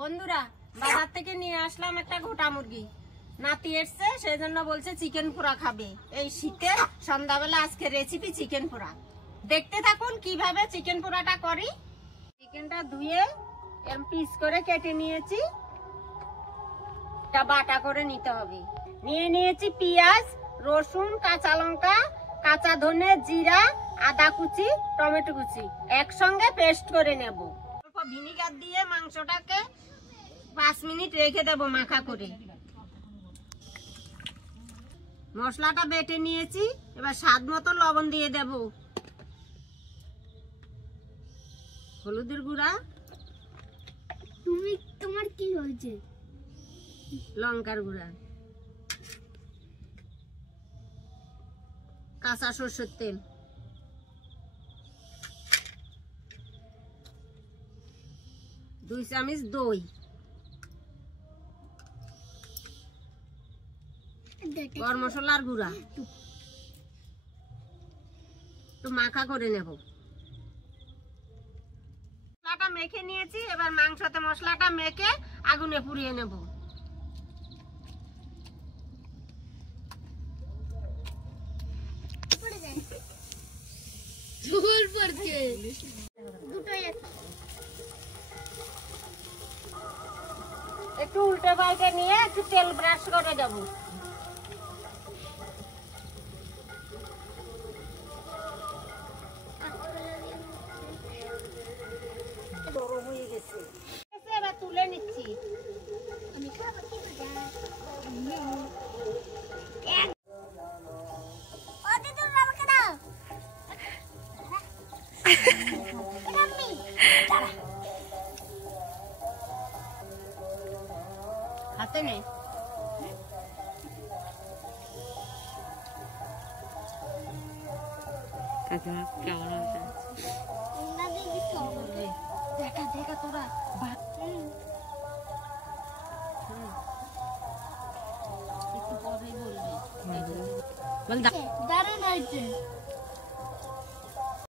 বন্ধুরা, বাজার থেকে নিয়ে আসলাম একটা গোটা মুরগি। নাতি এসছে, সেই জন্য বলছে চিকেন পোড়া খাবে। এই শীতে সন্ধ্যাবেলা আজকে রেসিপি চিকেন পোড়া। দেখতে থাকুন কিভাবে চিকেন পোড়াটা করি। চিকেনটা ধুয়ে এরকম পিস করে কেটে নিয়েছি, এটা বাটা করে নিতে হবে। নিয়ে নিয়েছি পেঁয়াজ, রসুন, কাঁচা লঙ্কা, কাঁচা ধনে, জিরা, আদা কুচি, টমেটো কুচি একসঙ্গে পেস্ট করে নেব। অল্প ভিনিগার দিয়ে মাংসটাকে 5 মিনিট রেখে দেব মাখা করে। মশলাটা বেটে নিয়েছি, এবার স্বাদ মতো লবণ দিয়ে দেব, হলুদের গুঁড়া, তোমার কি হয়েছে, লঙ্কার গুঁড়া, কাঁচা সরষের তেল, দুই চামচ দই, গরম মশলার গুঁড়া, একটু মাখা করে নেব। মশলাটা মেখে নিয়েছি, এবার মাংসতে মশলাটা মেখে আগুনে পুড়িয়ে নেব। একটু উল্টে পাল্টে নিয়ে একটু তেল ব্রাশ করে দেব। গরম হয়ে গেছে, এবার তুলে নিচ্ছি। হাতে নেই, কেমন হয়েছে দেখা দেখা তোরা একটু পরেই বলবি। দারুণ হয়েছে।